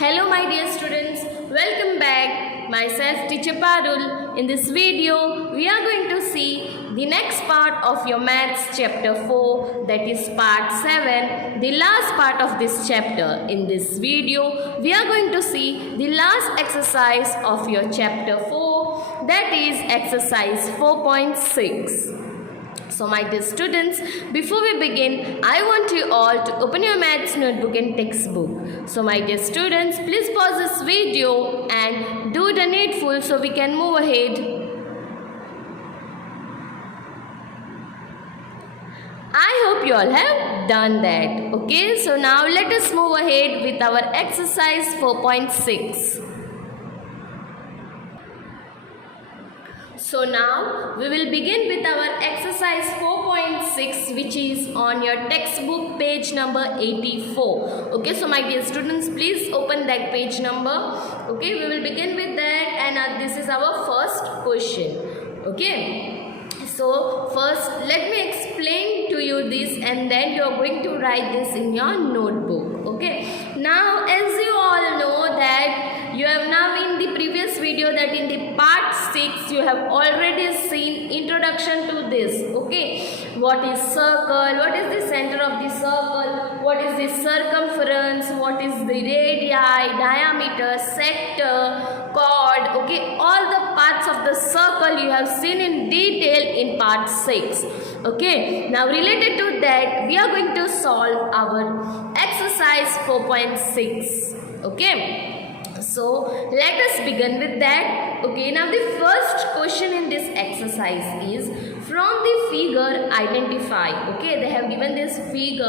Hello my dear students, welcome back. Myself teacher Parul. In this video, we are going to see the next part of your maths chapter 4, that is part 7, the last part of this chapter. In this video, we are going to see the last exercise of your chapter 4, that is exercise 4.6. So my dear students, before we begin, I want you all to open your maths notebook and textbook. So my dear students, please pause this video and do the needful so we can move ahead. I hope you all have done that. Okay, so now let us move ahead with our exercise 4.6. So now we will begin with our exercise 4.6, which is on your textbook page number 84. Okay, so my dear students, please open that page number. Okay, we will begin with that, and this is our first question. Okay, so first let me explain to you this, and then you are going to write this in your notebook. Okay, now as you all know that you have now in the previous video that in the part 6 you have already seen introduction to this. Okay, what is circle, what is the center of the circle, what is the circumference, what is the radii, diameter, sector, chord. Okay, all the parts of the circle you have seen in detail in part 6. Okay, now related to that we are going to solve our exercise 4.6. Okay, so let us begin with that. Okay, now the first question in this exercise is from the figure identify. Okay, they have given this figure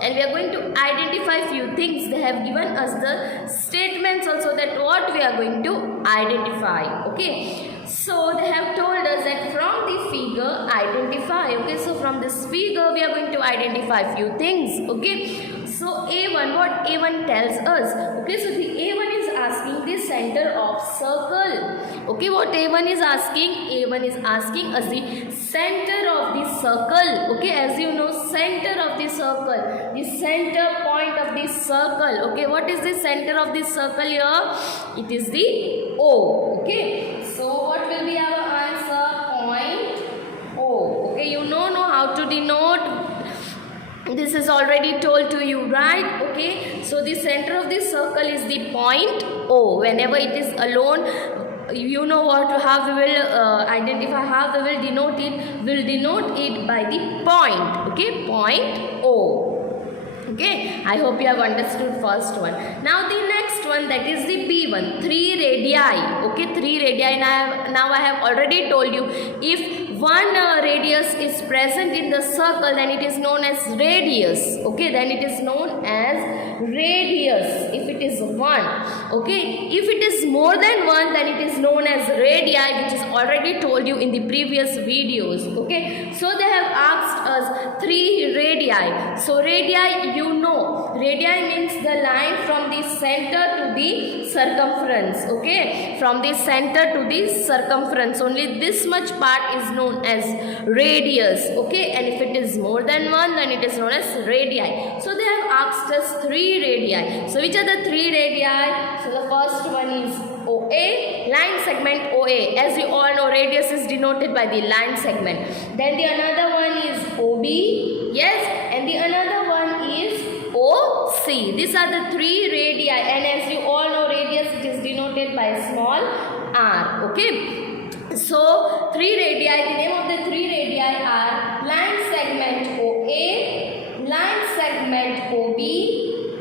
and we are going to identify few things. They have given us the statements also that what we are going to identify. Okay, so they have told us that from the figure identify. Okay, so from this figure we are going to identify few things. Okay, so A1, what A1 tells us? Okay, so the A1 is asking the center of circle. Okay, what A1 is asking? A1 is asking us the center of the circle. Okay, as you know, center of the circle, the center point of the circle. Okay, what is the center of the circle here? It is the O. Okay, so what will be our answer? Point O. Okay, you know how to denote. This is already told to you, right? Okay, so the center of the circle is the point O. Whenever it is alone, you know how we will identify, how we will denote it. We'll denote it by the point. Okay, point O. Okay, I hope you have understood first one. Now the next one, that is the B1, 3 radii. Okay, 3 radii. Now I have already told you, if one radius is present in the circle, then it is known as radius. Okay, then it is known as radius if it is 1. Okay, if it is more than 1, then it is known as radii, which is already told you in the previous videos. Okay, so they have asked us 3 radii. So radii, you know, radii means the line from the center to the circumference. Okay, from the center to the circumference, only this much part is known as radius. Okay, and if it is more than 1, then it is known as radii. So they have asked us 3 radii. So which are the 3 radii? So the first one is OA, line segment OA. As you all know, radius is denoted by the line segment. Then the another one is OB, yes, and the another one is OC. These are the 3 radii, and as you all know, radius it is denoted by small r. Okay, so 3 radii, the name of the 3 radii are line segment OA, line segment OB,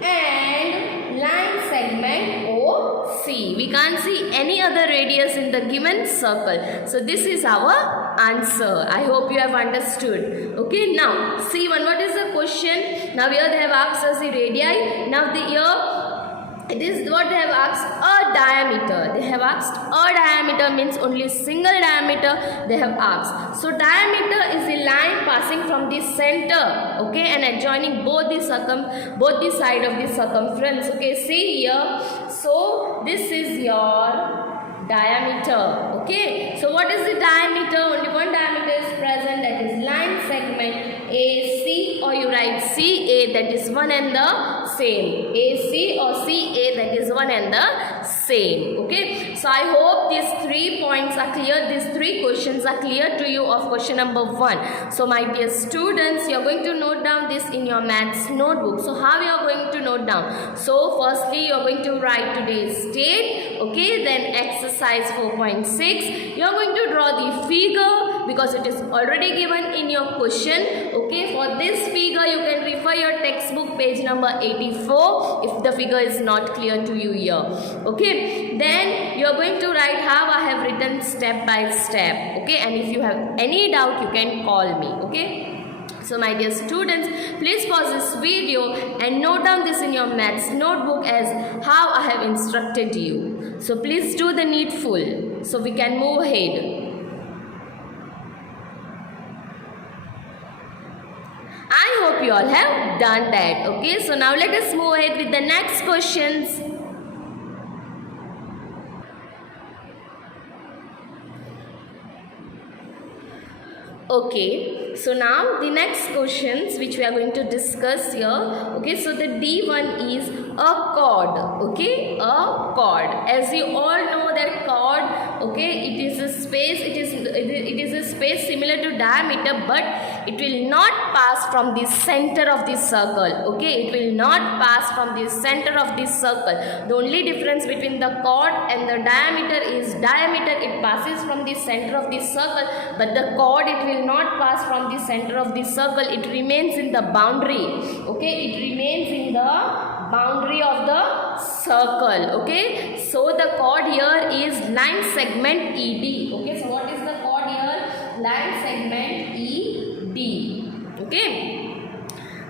and line segment OC. We can't see any other radius in the given circle. So this is our answer. I hope you have understood. Okay, now C1, what is the question? Now here they have asked us the radii. Now it is what they have asked, a diameter. They have asked a diameter means only single diameter they have asked. So diameter is the line passing from the center, okay, and adjoining both the side of the circumference. Okay, see here. So this is your diameter. Okay, so what is the diameter? Only one diameter is present, that is line segment AC, or you write CA, that is one and the same. AC or CA, that is one and the same. Okay, so I hope these 3 points are clear, these 3 questions are clear to you of question number 1. So my dear students, you are going to note down this in your maths notebook. So how you are going to note down? So firstly you are going to write today's date, okay, then exercise 4.6, you are going to draw the figure because it is already given in your question. Okay, for this figure you can refer your textbook page number 84 if the figure is not clear to you here. Okay, then you are going to write how I have written step by step. Okay, and if you have any doubt you can call me. Okay, so my dear students, please pause this video and note down this in your maths notebook as how I have instructed you. So please do the needful so we can move ahead. I hope you all have done that. Okay, so now let us move ahead with the next questions. Okay, so now the next questions which we are going to discuss here. Okay, so the D1 is a chord. Okay, a chord. As you all know that chord, okay, it is a space, it is a space similar to diameter, but it will not pass from the center of the circle. Okay, it will not pass from the center of the circle. The only difference between the chord and the diameter is diameter, it passes from the center of the circle, but the chord, it will not pass from the center of the circle, it remains in the boundary. Okay, it remains in the boundary of the circle. Okay, so the chord here is line segment ED. Okay, so what is the chord here? Line segment ED. Okay,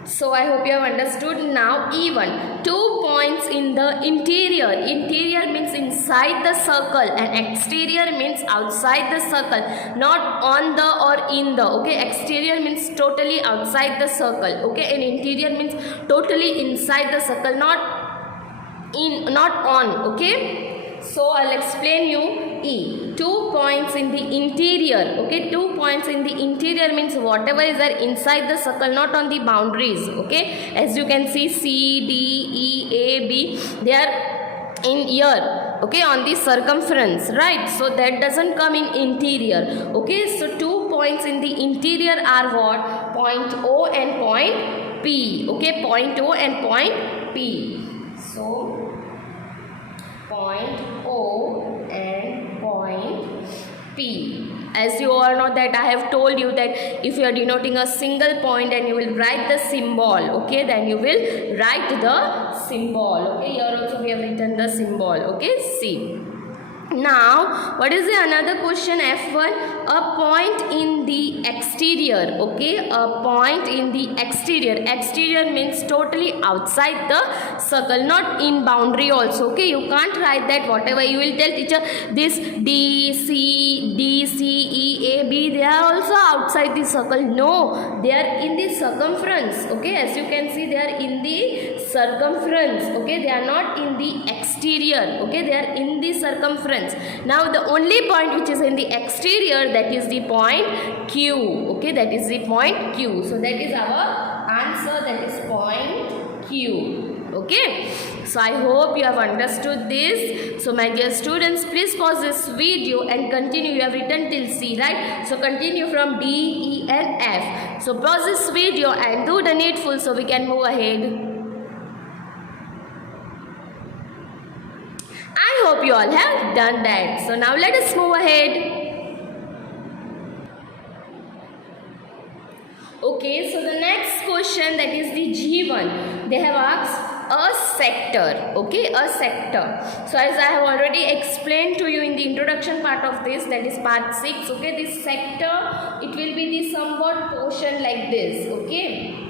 so I hope you have understood. Now E1, 2 points in the interior. Interior means inside the circle and exterior means outside the circle, not on the or in the. Okay, exterior means totally outside the circle. Okay, and interior means totally inside the circle, not in, not on. Okay, so I'll explain you. E, 2 points in the interior. Okay, 2 points in the interior means whatever is there inside the circle, not on the boundaries. Okay, as you can see, C, D, E, A, B, they are in here. Okay, on the circumference, right? So that doesn't come in interior. Okay, so 2 points in the interior are what? Point O and point P. Okay, point O and point P. So point O and point P. As you all know that I have told you that if you are denoting a single point and you will write the symbol, okay, then you will write the symbol. Okay, here also we have written the symbol. Okay, see. Now, what is the another question? F1, a point in the exterior. Okay, a point in the exterior. Exterior means totally outside the circle, not in boundary also. Okay, you can't write that whatever you will tell teacher, this D, C, E, A, B, they are also outside the circle. No, they are in the circumference. Okay, as you can see, they are in the circumference. Okay, they are not in the exterior. Okay, they are in the circumference. Now the only point which is in the exterior, that is the point Q. Okay, that is the point Q. So that is our answer, that is point Q. Okay, so I hope you have understood this. So my dear students, please pause this video and continue. You have written till C, right? So continue from D, E and F. So pause this video and do the needful so we can move ahead. I hope you all have done that. So now let us move ahead. Okay, so the next question, that is the G1. They have asked a sector. Okay, a sector. So as I have already explained to you in the introduction part of this, that is part 6. Okay, this sector, it will be the somewhat portion like this. Okay.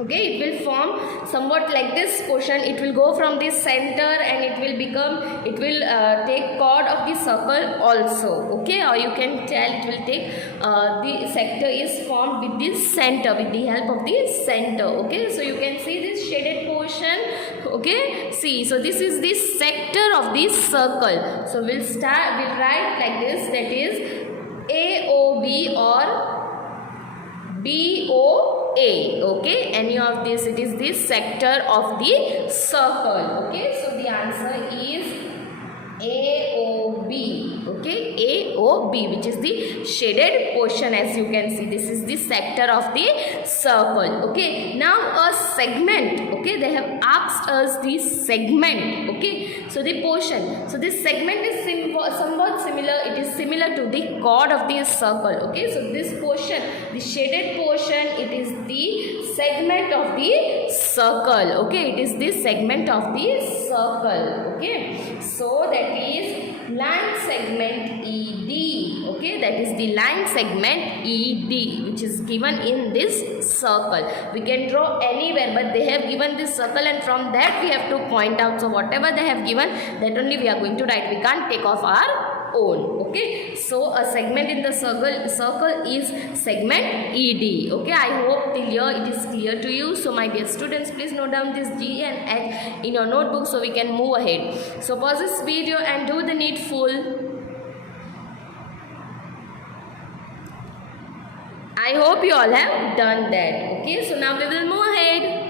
Okay, it will form somewhat like this portion. It will go from this center and it will become, it will take chord of the circle also. Okay, or you can tell it will take the sector is formed with this center, with the help of the center. Okay, so you can see this shaded portion. Okay, see, so this is the sector of this circle. So we'll write like this, that is AOB or BOA. Okay, any of this, it is the sector of the circle. Okay, so the answer is AOB. Okay, AOB, which is the shaded portion. As you can see, this is the sector of the circle. Okay, now a segment. Okay, they have asked us the segment. Okay, so the portion. So this segment is somewhat similar. It is similar to the chord of the circle. Okay, so this portion, the shaded portion, it is the segment of the circle. Okay, it is the segment of the circle. Okay, so that is line segment ED. Okay, that is the line segment ED, which is given in this circle. We can draw anywhere, but they have given this circle, and from that we have to point out. So whatever they have given, that only we are going to write. We can't take off our own. Okay, so a segment in the circle is segment ED. Okay, I hope till here it is clear to you. So my dear students, please note down this G and H in your notebook so we can move ahead. So pause this video and do the needful. I hope you all have done that. Okay, so now we will move ahead.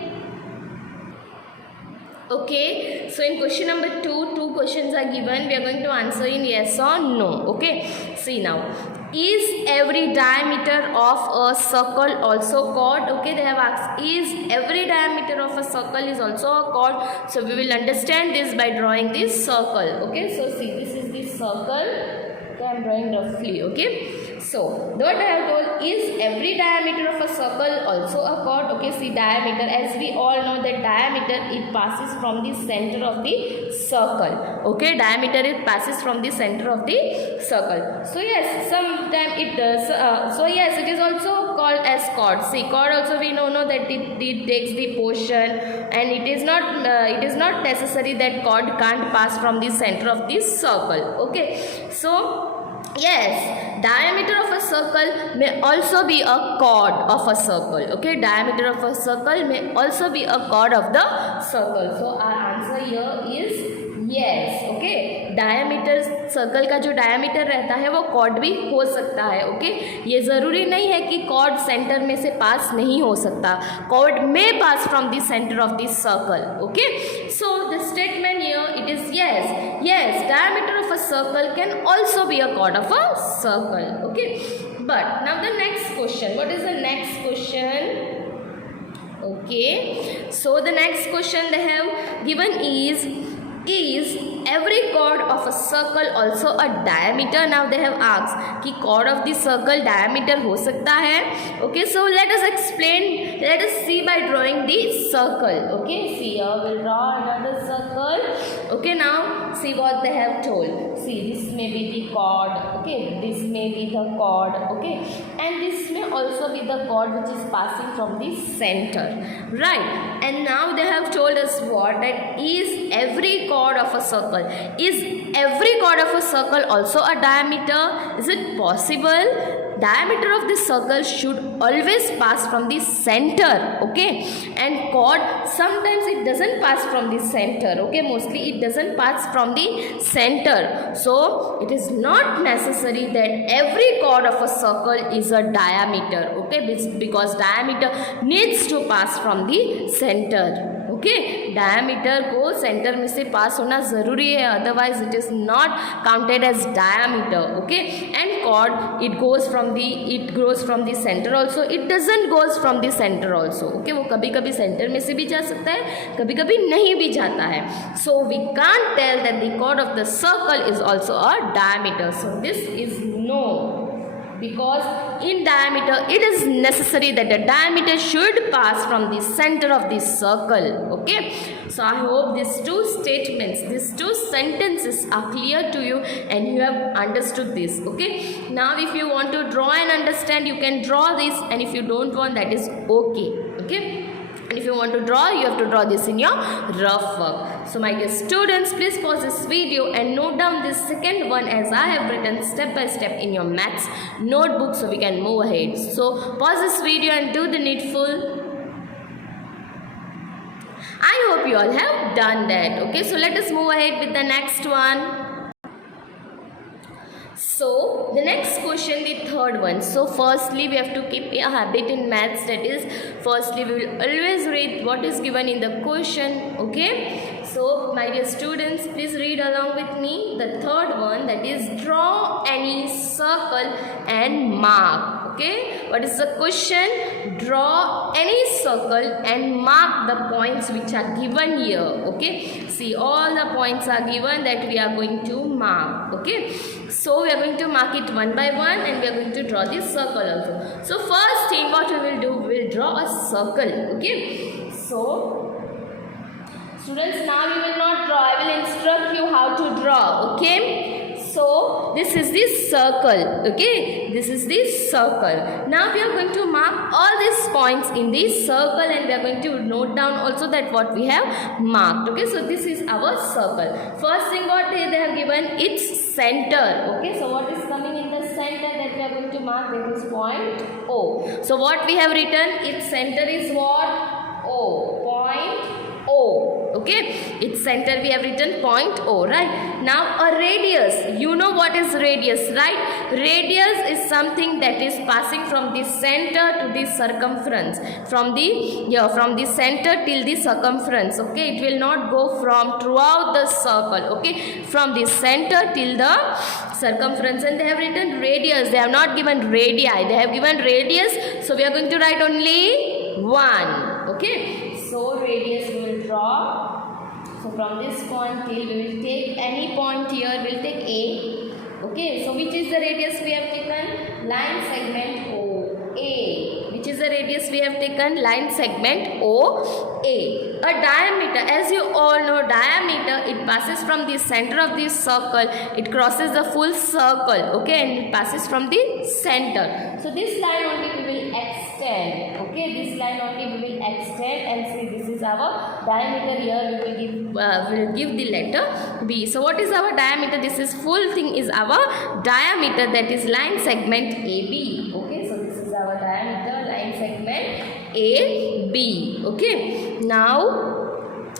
Okay, so in question number 2, 2 questions are given. We are going to answer in yes or no. Okay, see now. Is every diameter of a circle also chord? Okay, they have asked, is every diameter of a circle is also a chord? So we will understand this by drawing this circle. Okay, so see, this is the circle. Okay, I am drawing roughly. Okay, so what I have told is every diameter of a circle also a chord. Okay, see, diameter, as we all know that diameter, it passes from the center of the circle. Okay, diameter, it passes from the center of the circle. So yes, sometimes it does. So yes, it is also called as chord. See, chord also we know that it takes the portion, and it is not necessary that chord can't pass from the center of the circle. Okay, so yes, diameter of a circle may also be a chord of a circle. Okay, diameter of a circle may also be a chord of the circle. So our answer here is yes. Okay, diameter, circle का जो diameter रहता है वो cord भी हो सकता है. Okay, ये ज़रूरी नहीं है कि कॉर्ड सेंटर में से पास नहीं हो सकता. कॉर्ड में pass from the centre of the circle. Okay, so the statement here it is yes, diameter of a circle can also be a chord of a circle. Okay, but now the next question. What is the next question? Okay, so the next question they have given is every chord of a circle also a diameter? Now they have asked कि chord of the circle diameter हो सकता है. Okay, so let us explain. Let us see by drawing the circle. Okay, see here we'll draw another circle. Okay, now see what they have told. See, this may be the chord. Okay, this may be the chord. Okay, and this may also be the chord which is passing from the center. Right, and now they have told us what, that is every chord of a circle. Is every chord of a circle also a diameter? Is it possible? Diameter of the circle should always pass from the center. Okay, and chord sometimes it doesn't pass from the center. Okay, mostly it doesn't pass from the center. So it is not necessary that every chord of a circle is a diameter. Okay, because diameter needs to pass from the center. Okay, diameter को centre में से pass होना ज़रूरी है, otherwise it is not counted as diameter. Okay, and chord it grows from the centre also, it doesn't goes from the centre also. Okay, वो कभी कभी centre में से भी जा सकता है, कभी कभी नहीं भी जाता है. So we can't tell that the chord of the circle is also a diameter. So this is no, because in diameter it is necessary that the diameter should pass from the center of the circle. Okay, so I hope these two statements, these two sentences are clear to you and you have understood this. Okay, now if you want to draw and understand, you can draw this, and if you don't want, that is okay. Okay, and if you want to draw, you have to draw this in your rough work. So my dear students, please pause this video and note down this second one as I have written step by step in your maths notebook so we can move ahead. So pause this video and do the needful. I hope you all have done that. Okay, so let us move ahead with the next one. So the next question, the third one. So firstly we have to keep a habit in maths, that is firstly we will always read what is given in the question. Okay, so my dear students, please read along with me the third one, that is draw any circle and mark. Okay, what is the question? Draw any circle and mark the points which are given here. Okay, see, all the points are given that we are going to mark. Okay, so we are going to mark it one by one and we are going to draw this circle also. So first thing what we will do, we will draw a circle. Okay, so students, now you will not draw, I will instruct you how to draw. Okay, so this is this circle. Okay, this is this circle. Now we are going to mark all these points in this circle and we are going to note down also that what we have marked. Okay, so this is our circle. First thing what they have given, its center. Okay, so what is coming in the center that we are going to mark, that is point O. So what we have written, its center is what? O, point O. Okay, its center we have written point O, right? Now a radius, you know what is radius, right? Radius is something that is passing from the center to the circumference, from the center till the circumference. Okay, it will not go from throughout the circle. Okay, from the center till the circumference. And they have written radius, they have not given radii, they have given radius, so we are going to write only 1. Okay, so radius we will draw. So from this point till we will take any point here, we will take A. Okay, so which is the radius we have taken? Line segment OA. Which is the radius we have taken? Line segment OA. A diameter, as you all know, diameter, it passes from the center of this circle, it crosses the full circle. Okay, and it passes from the center. So this line only we will extend. Okay, this line only we will extend, and see, this is our diameter. Here we will give the letter B. So what is our diameter? This is full thing is our diameter, that is line segment AB. Okay, so this is our diameter, line segment AB. Okay, now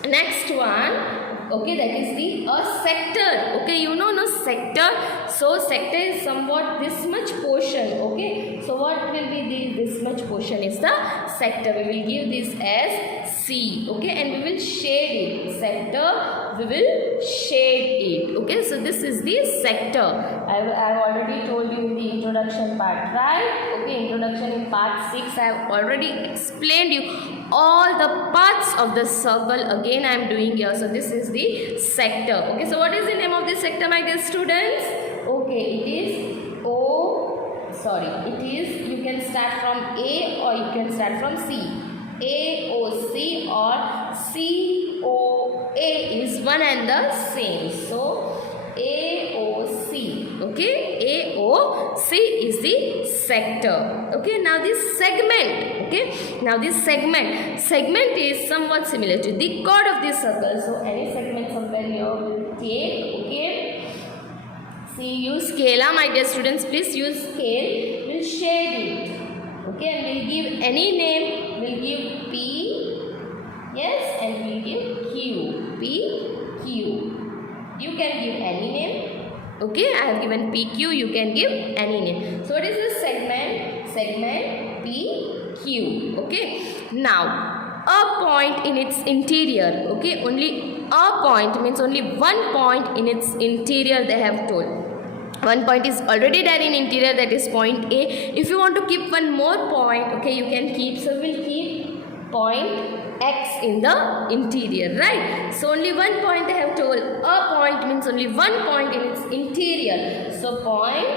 next one. Okay, that is the sector. Okay, you know no sector. So sector is somewhat this much portion. Okay, so what will be this much portion is the sector. We will give this as C. Okay, and we will shade it. Sector, we will shade it. Okay, so this is the sector. I have already told you in the introduction part, right? Okay, introduction in part 6. I have already explained you all the parts of the circle. Again I am doing here. So this is the sector. Okay, so what is the name of this sector, my dear students? Okay, it is you can start from A or you can start from C. AOC or COA is one and the same. So AOC. Okay, AOC is the sector. Okay, now this segment. Okay, now this segment is somewhat similar to the chord of this circle. So any segment somewhere here will take. Okay, see, use scale, my dear students, please use scale. We'll shade it. Okay, and we'll give any name. We'll give P, yes, and we'll give Q. P, Q. You can give any name. Okay, I have given PQ, you can give any name. So what is this segment? Segment PQ. Okay, now a point in its interior. Okay, only a point means only one point in its interior they have told. One point is already there in interior, that is point A. If you want to keep one more point, okay, you can keep. So we'll keep point X in the interior, right? So only one point they have told. A point means only one point in its interior. So point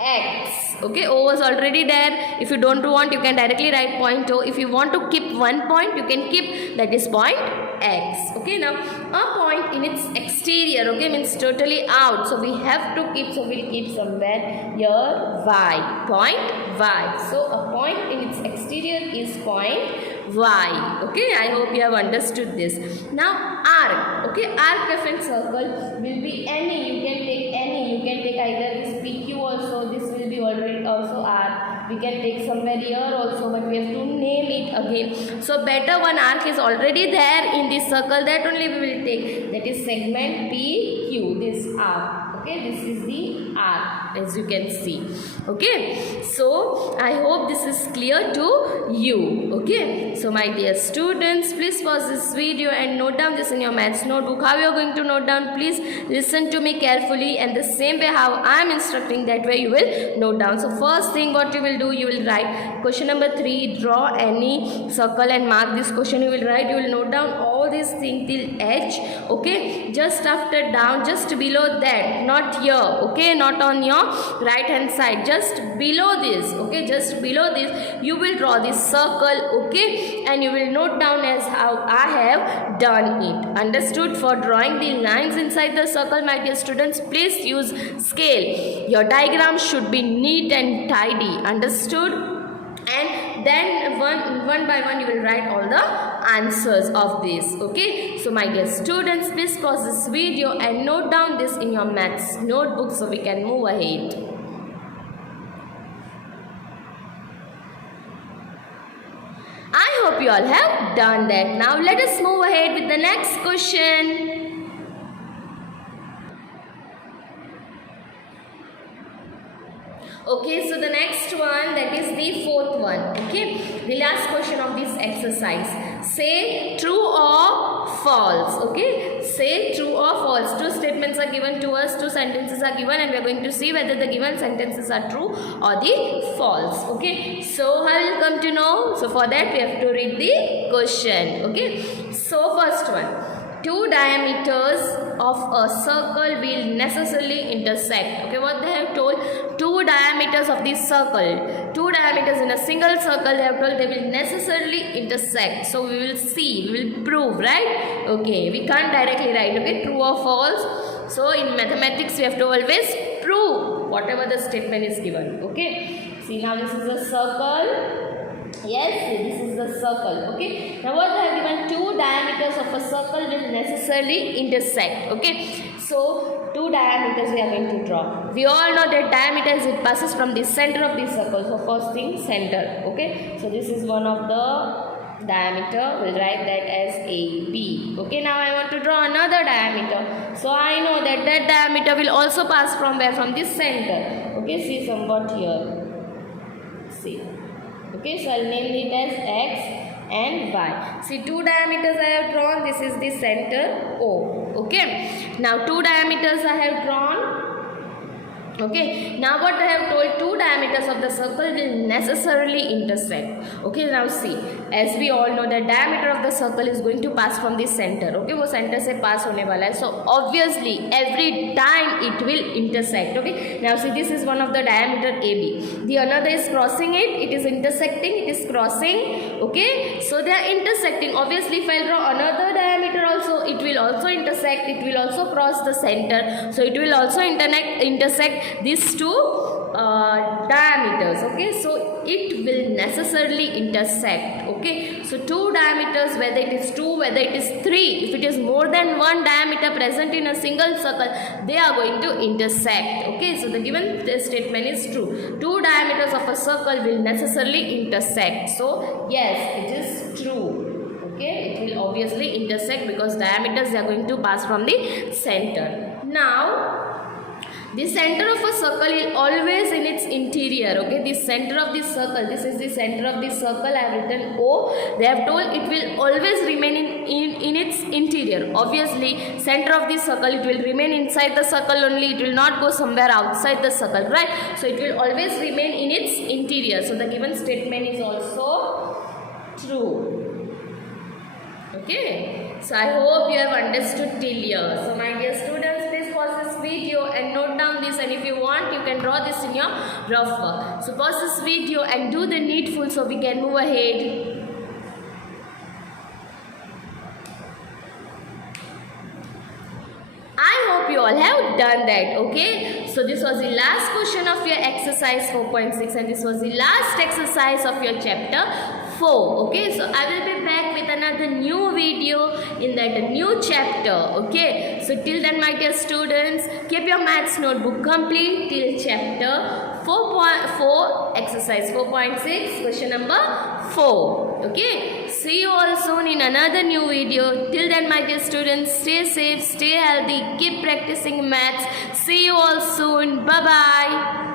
X. Okay, O was already there. If you don't want, you can directly write point O. If you want to keep one point, you can keep, that is point X. Okay, now a point in its exterior, okay, means totally out. So we have to keep, so we'll keep somewhere here Y. Point Y. So a point in its exterior is point Y. Okay, I hope you have understood this. Now arc. Okay, arc of a circle will be any. You can take any. You can take either this PQ also. This will be already also arc. We can take somewhere here also, but we have to name it again. So better one arc is already there in this circle, that only we will take. That is segment PQ. Q, this R. Okay, this is the R, as you can see. Okay, so I hope this is clear to you. Okay, so my dear students, please pause this video and note down this in your maths notebook. How you are going to note down? Please listen to me carefully, and the same way how I am instructing, that way you will note down. So first thing what you will do, you will write question number 3. Draw any circle and mark this question. You will write, you will note down all these things till H. Okay, just after down, just below that, not here. Okay, not on your right hand side, just below this. Okay, just below this you will draw this circle. Okay, and you will note down as how I have done it. Understood? For drawing the lines inside the circle, my dear students, please use scale. Your diagram should be neat and tidy. Understood? And then one by one you will write all the answers of this. Okay, so my dear students, please pause this video and note down this in your maths notebook so we can move ahead. I hope you all have done that. Now let us move ahead with the next question. Okay, so the next one, that is the fourth one. Okay, the last question of this exercise. Say true or false. Okay, say true or false. Two statements are given to us, two sentences are given, and we are going to see whether the given sentences are true or the false. Okay, so how will come to know? So for that we have to read the question. Okay, so first one. Two diameters of a circle will necessarily intersect. Okay, what they have told? Two diameters of this circle. Two diameters in a single circle, they have told they will necessarily intersect. So we will see, we will prove, right? Okay, we can't directly write, okay, true or false. So in mathematics, we have to always prove whatever the statement is given. Okay, see now this is a circle. Yes, this is the circle. Okay, now what they have given, two diameters of a circle will necessarily intersect. Okay, so two diameters we are going to draw. We all know that diameter is it passes from the center of the circle. So first thing, center. Okay, so this is one of the diameter. We'll write that as AB. Okay, now I want to draw another diameter. So I know that that diameter will also pass from where? From this center. Okay, see somewhat here. See. Okay, so I'll name it as X and Y. See, two diameters I have drawn. This is the center O. Okay, now two diameters I have drawn. Okay, now what I have told, two diameters of the circle will necessarily intersect. Okay, now see, as we all know, the diameter of the circle is going to pass from the center. Okay, वो center से pass होने वाला है. So obviously every time it will intersect. Okay, now see, this is one of the diameter AB. The another is crossing it. It is intersecting. It is crossing. Okay, so they are intersecting. Obviously, if I draw another diameter also, it will also intersect. It will also cross the center. So it will also intersect these two diameters. Okay, so it will necessarily intersect. Okay, so two diameters, whether it is two, whether it is three, if it is more than one diameter present in a single circle, they are going to intersect. Okay, so the given statement is true. Two diameters of a circle will necessarily intersect. So yes, it is true. Okay, it will obviously intersect because diameters they are going to pass from the center. Now the center of a circle is always in its interior. Okay, the center of the circle, this is the center of the circle. I have written O. They have told it will always remain in its interior. Obviously, center of the circle, it will remain inside the circle only. It will not go somewhere outside the circle, right? So it will always remain in its interior. So the given statement is also true. Okay, so I hope you have understood till here. So my dear students, please pause this video and note down this, and if you want you can draw this in your rough work. So pause this video and do the needful so we can move ahead. I hope you all have done that. Okay, so this was the last question of your exercise 4.6 and this was the last exercise of your chapter 4. Okay, so I will be back with another new video in that new chapter. Okay, so till then my dear students, keep your maths notebook complete till chapter 4.4 exercise 4.6 question number 4. Okay, see you all soon in another new video. Till then, my dear students, stay safe, stay healthy, keep practicing maths. See you all soon. Bye bye.